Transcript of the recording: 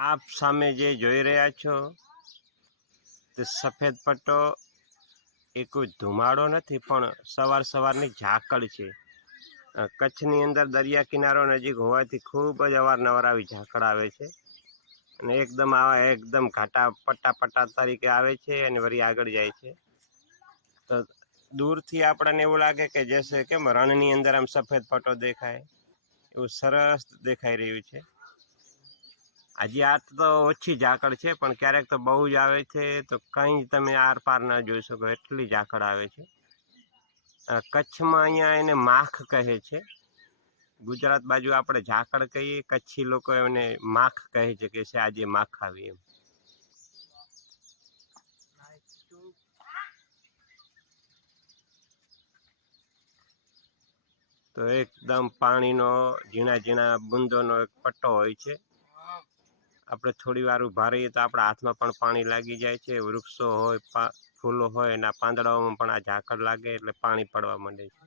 આપ સામે જે જોઈ રહ્યા છો તે સફેદ પટ્ટો એ કોઈ ધુમાડો નથી, પણ સવારની ઝાકળ છે. કચ્છની અંદર દરિયા કિનારો નજીક હોવાથી ખૂબ જ અવારનવાર આવી ઝાકળ આવે છે અને એકદમ ઘાટા પટ્ટા તરીકે આવે છે અને વળી આગળ જાય છે. તો દૂરથી આપણને એવું લાગે કે જેસે કેમ રણની અંદર આમ સફેદ પટ્ટો દેખાય, એવું સરસ દેખાઈ રહ્યું છે. આજે આ તો ઓછી ઝાકળ છે, પણ ક્યારેક તો બહુ જ આવે છે, તો કંઈ જ તમે આર પાર ના જોઈ શકો એટલી ઝાકળ આવે છે. કચ્છમાં અહીંયા એને માખ કહે છે. ગુજરાત બાજુ આપણે ઝાકળ કહીએ, કચ્છી લોકો એને માખ કહે છે કે આજે માખ આવી એમ. તો એકદમ પાણીનો ઝીણા બુંદોનો એક પટ્ટો હોય છે. આપણે થોડી વાર ઊભા રહીએ તો આપણા હાથમાં પણ પાણી લાગી જાય છે. વૃક્ષો હોય, ફૂલો હોય, એના પાંદડાઓમાં પણ આ ઝાકળ લાગે એટલે પાણી પડવા માંડે છે.